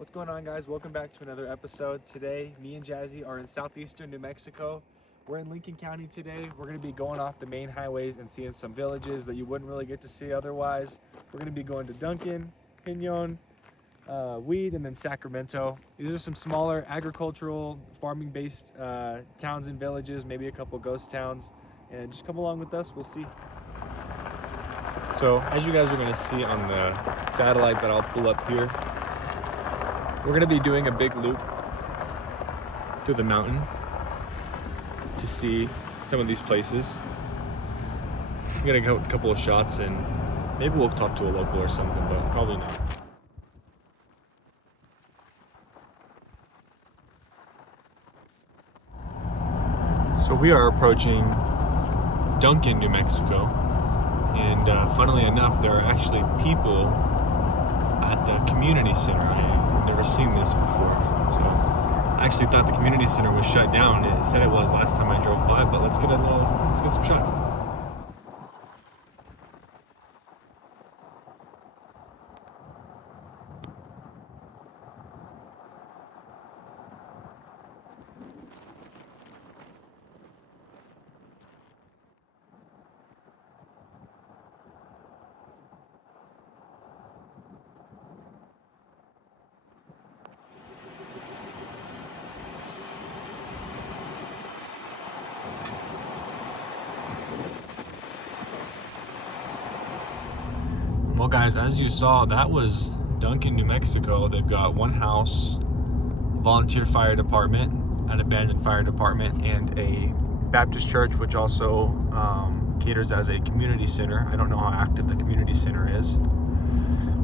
What's going on, guys? Welcome back to another episode. Today, me and Jazzy are in southeastern New Mexico. We're in Lincoln County today. We're going to be going off the main highways and seeing some villages that you wouldn't really get to see otherwise. We're going to be going to Duncan, Pinon, Weed, and then Sacramento. These are some smaller agricultural, farming-based towns and villages, maybe a couple ghost towns. And just come along with us. We'll see. So, as you guys are going to see on the satellite that I'll pull up here, we're going to be doing a big loop through the mountain to see some of these places. I'm going to get a couple of shots and maybe we'll talk to a local or something, but probably not. So we are approaching Duncan, New Mexico, and funnily enough, there are actually people at the community center. I've never seen this before, so I actually thought the community center was shut down. It said it was last time I drove by, but let's get some shots. Well, guys, as you saw, that was Duncan, New Mexico. They've got one house, volunteer fire department, an abandoned fire department, and a Baptist church, which also caters as a community center. I don't know how active the community center is.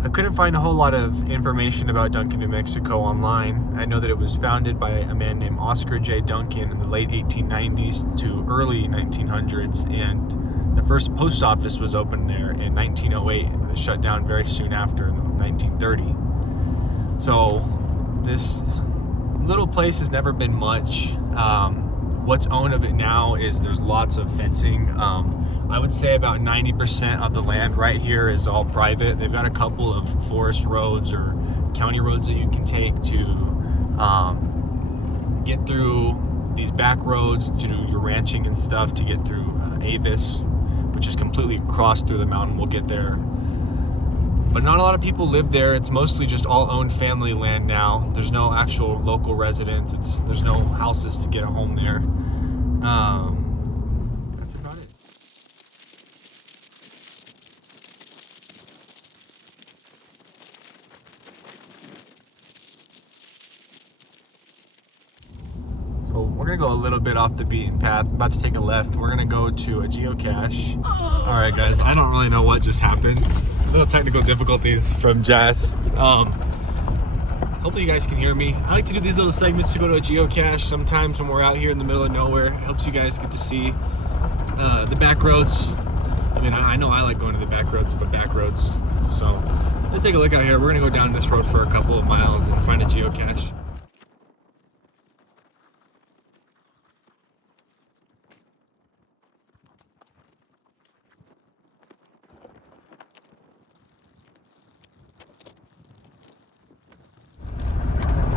I couldn't find a whole lot of information about Duncan, New Mexico online. I know that it was founded by a man named Oscar J. Duncan in the late 1890s to early 1900s, and the first post office was opened there in 1908. It was shut down very soon after, in 1930. So this little place has never been much. What's owned of it now is there's lots of fencing. I would say about 90% of the land right here is all private. They've got a couple of forest roads or county roads that you can take to get through these back roads to do your ranching and stuff, to get through Avis, which is completely crossed through the mountain. We'll get there. But not a lot of people live there. It's mostly just all owned family land now. There's no actual local residents. There's no houses to get a home there. That's about it. So we're gonna go a little bit off the beaten path. I'm about to take a left. We're gonna go to a geocache. All right, guys, I don't really know what just happened. Little technical difficulties from Jazz. Hopefully you guys can hear me. I like to do these little segments to go to a geocache sometimes when we're out here in the middle of nowhere. It helps you guys get to see the back roads. I mean, I know I like going to the back roads, but back roads. So let's take a look out here. We're gonna go down this road for a couple of miles and find a geocache.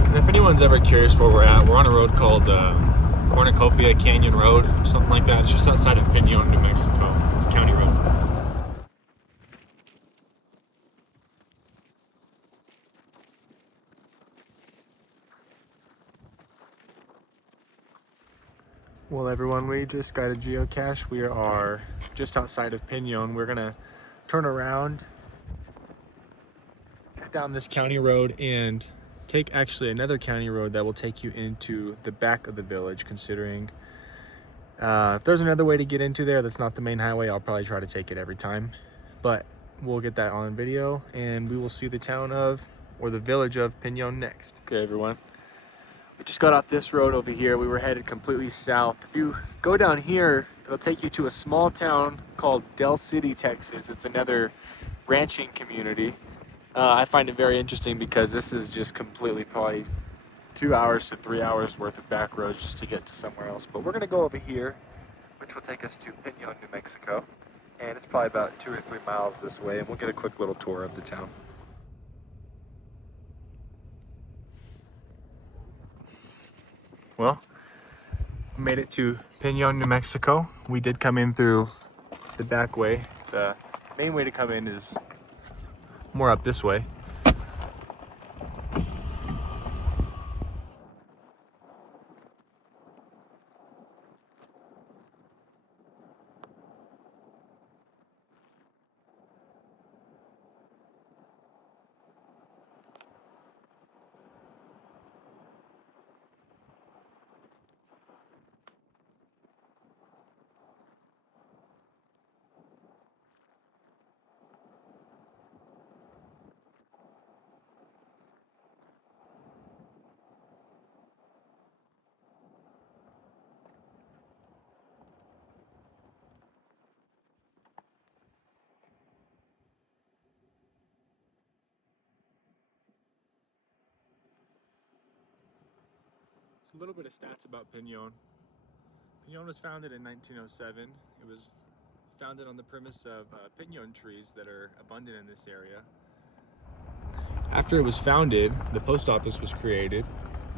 And if anyone's ever curious where we're at, we're on a road called Cornucopia Canyon Road, something like that. It's just outside of Pinon, New Mexico. It's a county road. Well, everyone, we just got a geocache. We are just outside of Pinon. We're gonna turn around, head down this county road, and take actually another county road that will take you into the back of the village, considering if there's another way to get into there that's not the main highway, I'll probably try to take it every time. But we'll get that on video, and we will see the town of, or the village of Pinon next. Okay, everyone. We just got off this road over here. We were headed completely south. If you go down here, it'll take you to a small town called Del City, Texas. It's another ranching community. I find it very interesting because this is just completely probably 2 hours to 3 hours worth of back roads just to get to somewhere else. But we're gonna go over here, which will take us to Pinon, New Mexico. And it's probably about 2 or 3 miles this way, and we'll get a quick little tour of the town. Well, we made it to Pinon, New Mexico. We did come in through the back way. The main way to come in is more up this way. A little bit of stats about Pinon. Pinon was founded in 1907. It was founded on the premise of pinon trees that are abundant in this area. After it was founded, the post office was created,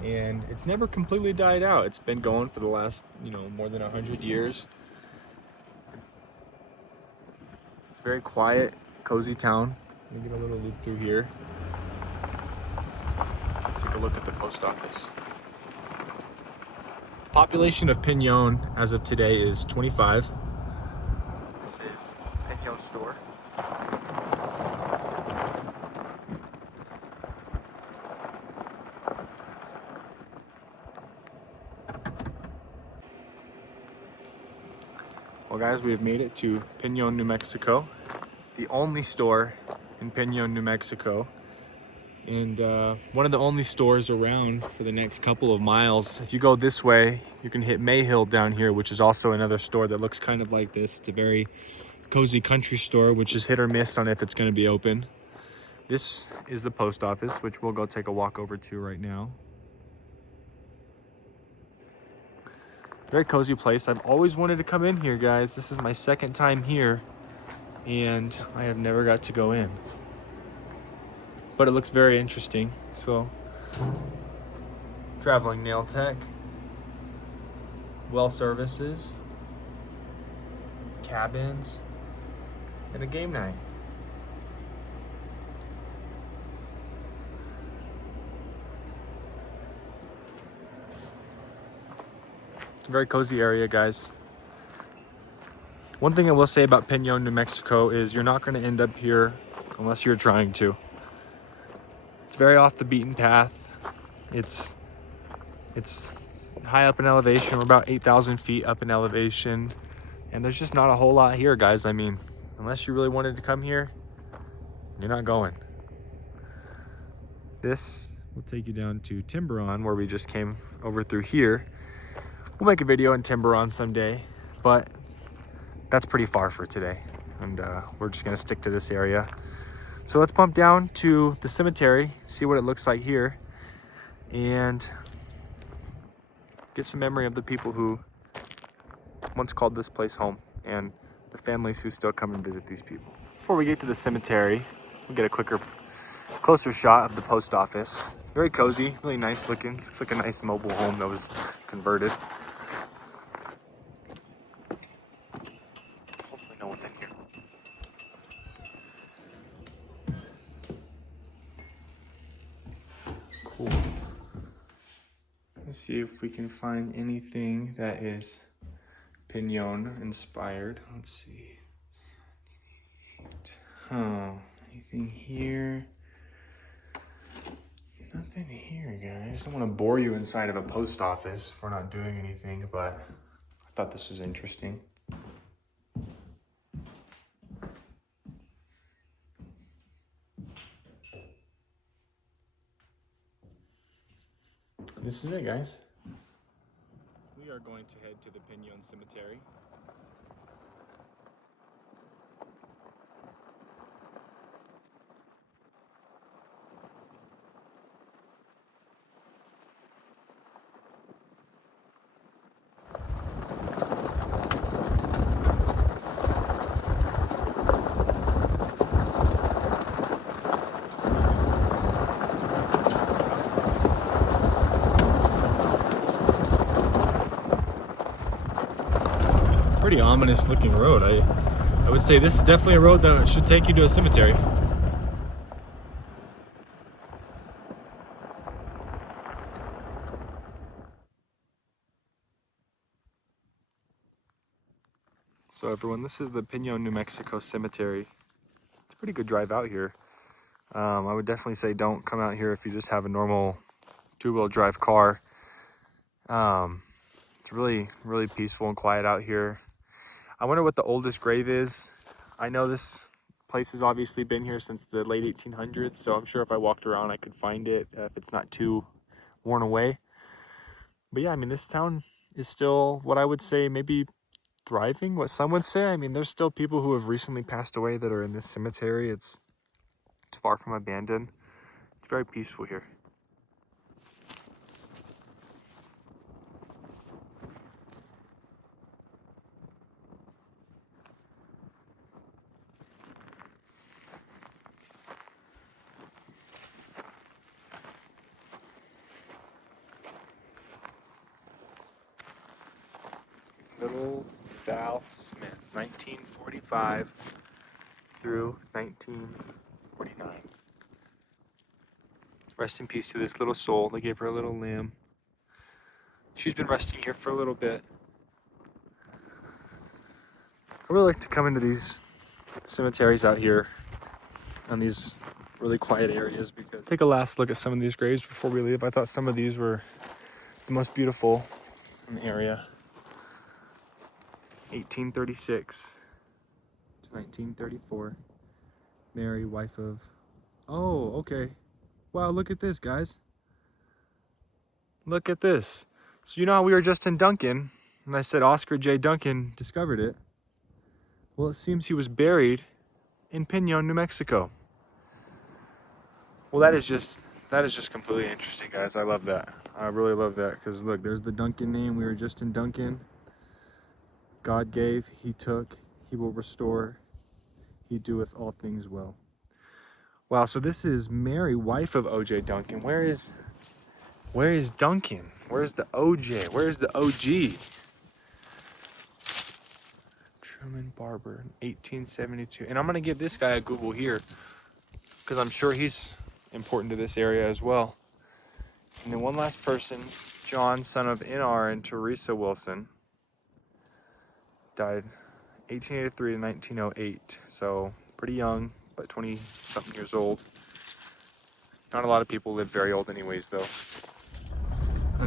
and it's never completely died out. It's been going for the last, more than 100 years. It's a very quiet, cozy town. Let me get a little loop through here. Take a look at the post office. Population of Pinon as of today is 25. This is Pinon store. Well guys, we have made it to Pinon, New Mexico. The only store in Pinon, New Mexico. And one of the only stores around for the next couple of miles. If you go this way, you can hit Mayhill down here, which is also another store that looks kind of like this. It's a very cozy country store, which is hit or miss on if it's going to be open. This is the post office, which we'll go take a walk over to right now. Very cozy place. I've always wanted to come in here, guys. This is my second time here, and I have never got to go in. But it looks very interesting. So, traveling nail tech, well services, cabins, and a game night. It's a very cozy area, guys. One thing I will say about Pinon, New Mexico is you're not going to end up here unless you're trying to. It's very off the beaten path. It's high up in elevation. We're about 8,000 feet up in elevation. And there's just not a whole lot here, guys. I mean, unless you really wanted to come here, you're not going. This will take you down to Tiburon, where we just came over through here. We'll make a video in Tiburon someday, but that's pretty far for today. And we're just gonna stick to this area. So let's bump down to the cemetery, see what it looks like here, and get some memory of the people who once called this place home and the families who still come and visit these people. Before we get to the cemetery, we'll get a closer shot of the post office. Very cozy, really nice looking. Looks like a nice mobile home that was converted. Hopefully no one's in here. Cool. Let's see if we can find anything that is Pinon inspired. Let's see. Anything here? Nothing here, guys. I don't want to bore you inside of a post office if we're not doing anything, but I thought this was interesting. This is it, guys. We are going to head to the Pinon Cemetery. pretty ominous looking road. I would say this is definitely a road that should take you to a cemetery. So everyone, this is the Pinon, New Mexico cemetery. It's a pretty good drive out here. I would definitely say don't come out here if you just have a normal two-wheel drive car. It's really, really peaceful and quiet out here. I wonder what the oldest grave is. I know this place has obviously been here since the late 1800s, so I'm sure if I walked around I could find it if it's not too worn away. But yeah, I mean, this town is still what I would say maybe thriving, what some would say. I mean, there's still people who have recently passed away that are in this cemetery. It's far from abandoned. It's very peaceful here. Little Val Smith, 1945 through 1949. Rest in peace to this little soul. They gave her a little lamb. She's been resting here for a little bit. I really like to come into these cemeteries out here on these really quiet areas because take a last look at some of these graves before we leave. I thought some of these were the most beautiful in the area. 1836 to 1934. Mary, wife of... Oh, okay. Wow, look at this, guys. Look at this. So you know how we were just in Duncan, and I said Oscar J. Duncan discovered it? Well, it seems he was buried in Pinon, New Mexico. Well, that is just completely interesting, guys. I love that. I really love that, because look, there's the Duncan name. We were just in Duncan. God gave, he took, he will restore, he doeth all things well. Wow, so this is Mary, wife of O.J. Duncan. Where is Duncan? Where's the O.J.? Where's the O.G.? Truman Barber, 1872. And I'm going to give this guy a Google here, because I'm sure he's important to this area as well. And then one last person, John, son of N.R. and Teresa Wilson. Died 1883 to 1908, so pretty young, but 20-something years old. Not a lot of people live very old anyways, though.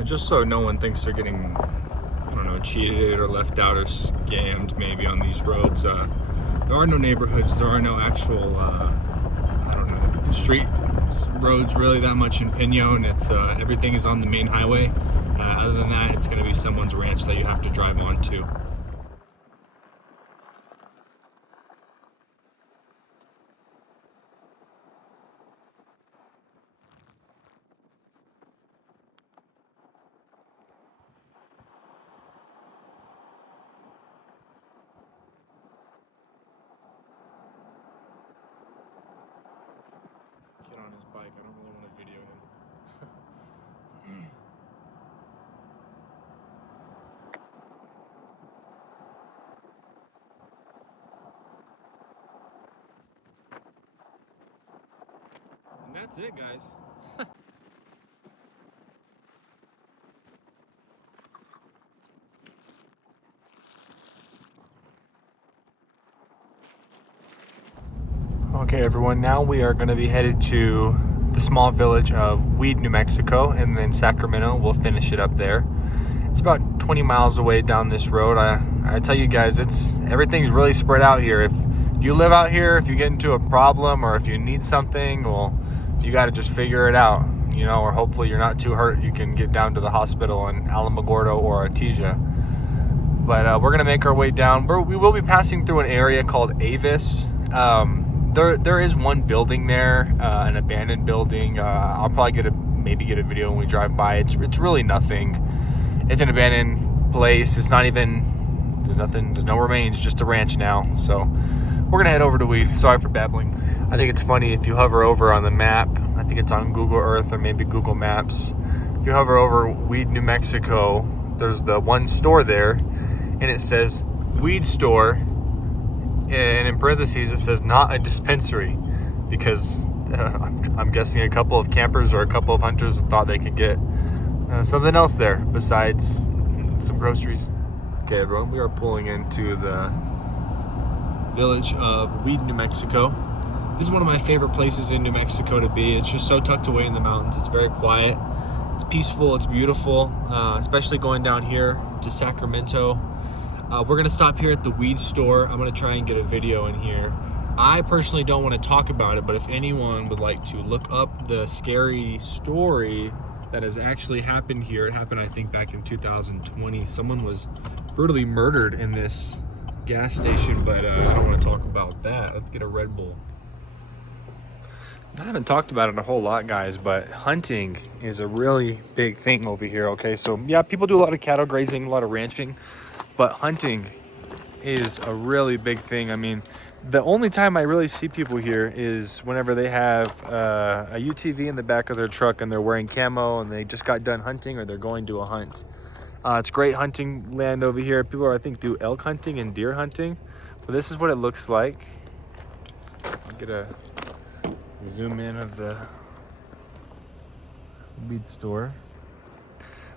Just so no one thinks they're getting, I don't know, cheated or left out or scammed maybe on these roads. There are no neighborhoods, there are no actual, I don't know, street roads really that much in Pinon. It's everything is on the main highway. Other than that, it's going to be someone's ranch that you have to drive on to. On his bike. I don't really want to video him. And that's it, guys. Okay, everyone, now we are going to be headed to the small village of Weed, New Mexico, and then Sacramento. We'll finish it up there. It's about 20 miles away down this road. I tell you guys, everything's really spread out here. If you live out here, if you get into a problem or if you need something, well, you got to just figure it out, you know, or hopefully you're not too hurt. You can get down to the hospital in Alamogordo or Artesia. But we're going to make our way down. We will be passing through an area called Avis. There is one building there, an abandoned building. I'll probably maybe get a video when we drive by. It's really nothing. It's an abandoned place. It's not even, there's no remains, just a ranch now. So we're gonna head over to Weed. Sorry for babbling. I think it's funny if you hover over on the map. I think it's on Google Earth or maybe Google Maps. If you hover over Weed, New Mexico, there's the one store there, and it says weed store, and in parentheses it says not a dispensary, because I'm guessing a couple of campers or a couple of hunters thought they could get something else there besides some groceries. Okay, everyone, we are pulling into the village of Weed, New Mexico. This is one of my favorite places in New Mexico to be. It's just so tucked away in the mountains. It's very quiet. It's peaceful. It's beautiful, especially going down here to Sacramento. We're gonna stop here at the weed store. I'm gonna try and get a video in here. I personally don't want to talk about it, but if anyone would like to look up the scary story that has actually happened here, it happened, I think, back in 2020. Someone was brutally murdered in this gas station, but I don't want to talk about that. Let's get a Red Bull. I haven't talked about it a whole lot, guys, but hunting is a really big thing over here, okay? So, yeah, people do a lot of cattle grazing, a lot of ranching, but hunting is a really big thing. I mean, the only time I really see people here is whenever they have a UTV in the back of their truck and they're wearing camo and they just got done hunting or they're going to a hunt. It's great hunting land over here. People, I think, do elk hunting and deer hunting. But this is what it looks like. I'll get a zoom in of the weed store.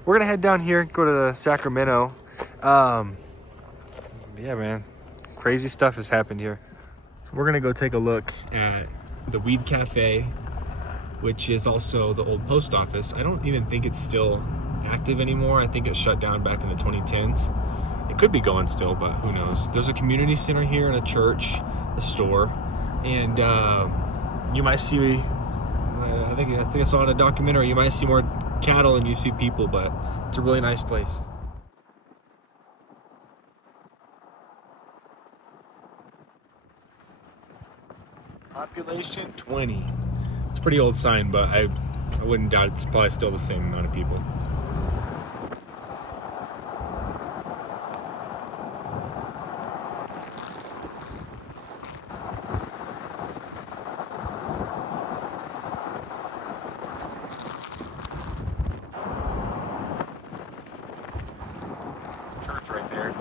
We're gonna head down here, go to the Sacramento. Yeah, man, crazy stuff has happened here. So we're gonna go take a look at the Weed Cafe, which is also the old post office. I don't even think it's still active anymore. I think it shut down back in the 2010s. It could be going still, but who knows. There's a community center here and a church, a store, and you might see, I think I saw in a documentary, you might see more cattle than you see people, but it's a really nice place. Population 20. It's a pretty old sign, but I wouldn't doubt it's probably still the same amount of people. Church right there.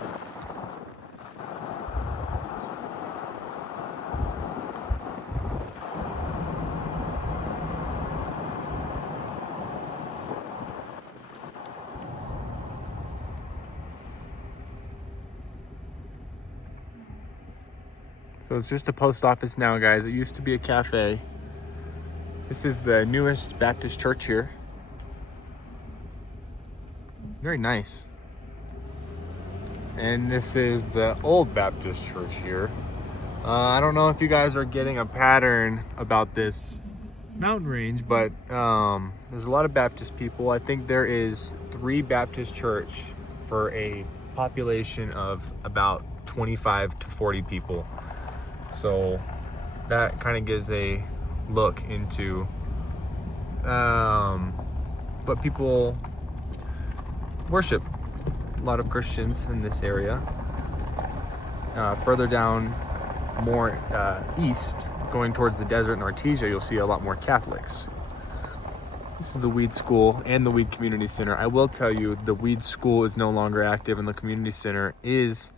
So it's just a post office now, guys. It used to be a cafe. This is the newest Baptist church here. Very nice. And this is the old Baptist church here. I don't know if you guys are getting a pattern about this mountain range, but there's a lot of Baptist people. I think there is 3 Baptist church for a population of about 25 to 40 people. So that kind of gives a look into what people worship. A lot of Christians in this area. Further down, more east, going towards the desert in Artesia, you'll see a lot more Catholics. This is the Weed School and the Weed Community Center. I will tell you, the Weed School is no longer active, and the Community Center is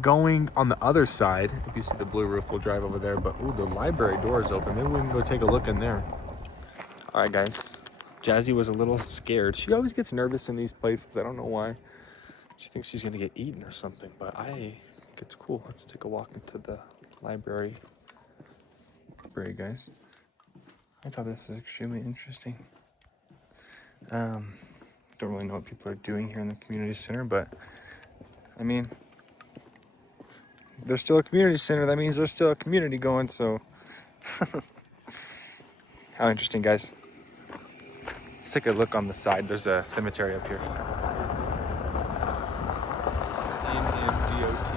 going on the other side. If you see the blue roof, we'll drive over there. But ooh, the library door is open. Maybe we can go take a look in there. All right, guys. Jazzy was a little scared. She always gets nervous in these places. I don't know why. She thinks she's gonna get eaten or something, but I think it's cool. Let's take a walk into the library. Guys. I thought this was extremely interesting. Don't really know what people are doing here in the community center, but I mean, there's still a community center. That means there's still a community going, so how interesting, guys. Let's take a look on the side. There's a cemetery up here. NMDOT.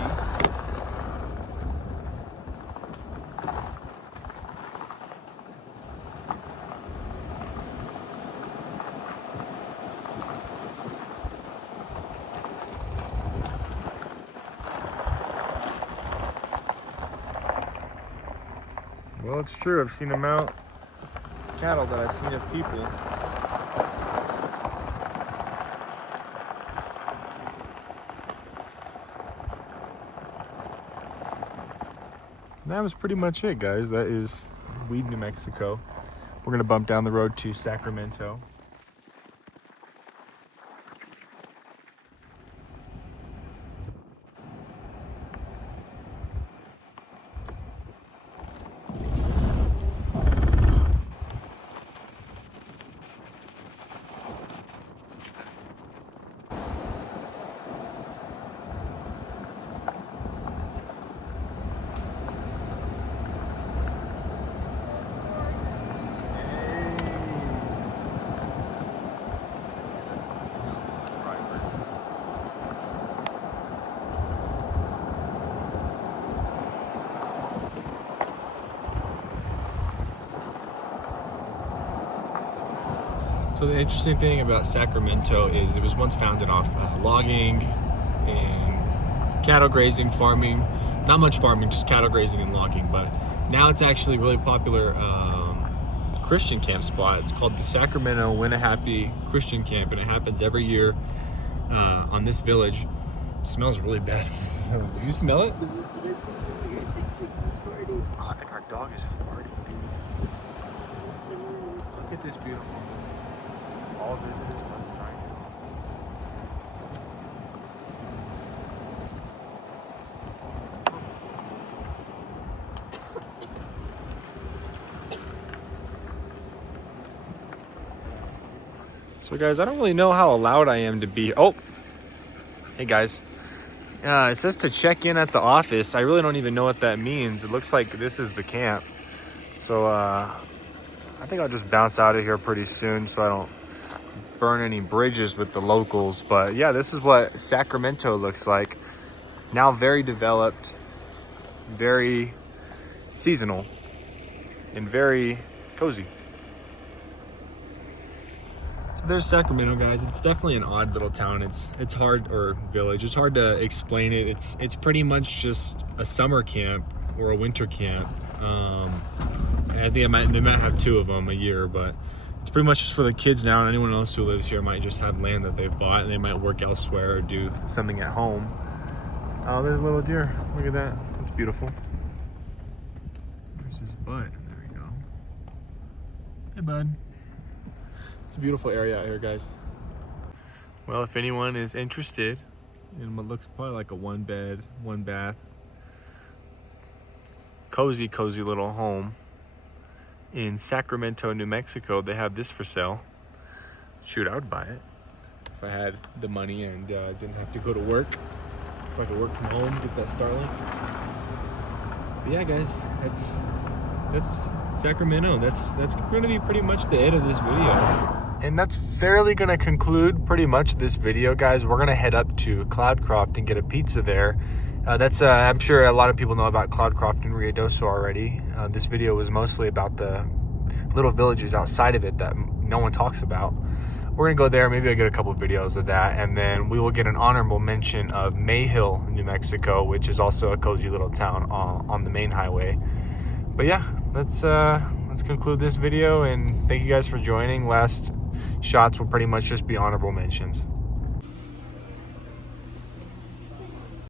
Well, it's true. I've seen them out cattle that I've seen of people. And that was pretty much it, guys. That is Weed, New Mexico. We're gonna bump down the road to Sacramento. So the interesting thing about Sacramento is it was once founded off logging and cattle grazing, farming. Not much farming, just cattle grazing and logging. But now it's actually a really popular Christian camp spot. It's called the Sacramento Winnahappy Christian Camp, and it happens every year on this village. It smells really bad. Do you smell it? Oh, I think our dog is farting. Look at this beautiful. All visitors must sign in. So guys, I don't really know how allowed I am to be. Oh, hey guys. It says to check in at the office. I really don't even know what that means. It looks like this is the camp. So I think I'll just bounce out of here pretty soon so I don't burn any bridges with the locals. But yeah, this is what Sacramento looks like now. Very developed, very seasonal, and very cozy. So there's Sacramento, guys. It's definitely an odd little town. It's hard, or village, it's hard to explain it. It's pretty much just a summer camp or a winter camp. I think they might have two of them a year, but it's pretty much just for the kids now, and anyone else who lives here might just have land that they've bought and they might work elsewhere or do something at home. Oh, there's a little deer. Look at that. That's beautiful. There's his butt. There we go. Hey, bud. It's a beautiful area out here, guys. Well, if anyone is interested in what looks probably like a one bed, one bath, cozy little home in Sacramento, New Mexico, they have this for sale. Shoot, I would buy it if I had the money and didn't have to go to work. If I could work from home, get that Starlink. But yeah, guys, that's Sacramento. That's going to be pretty much the end of this video. And that's fairly going to conclude pretty much this video, guys. We're going to head up to Cloudcroft and get a pizza there. I'm sure a lot of people know about Cloudcroft and Ruidoso already. This video was mostly about the little villages outside of it that no one talks about. We're gonna go there, maybe I'll get a couple of videos of that, and then we will get an honorable mention of Mayhill, New Mexico, which is also a cozy little town on the main highway. But yeah, let's conclude this video, and thank you guys for joining. Last shots will pretty much just be honorable mentions.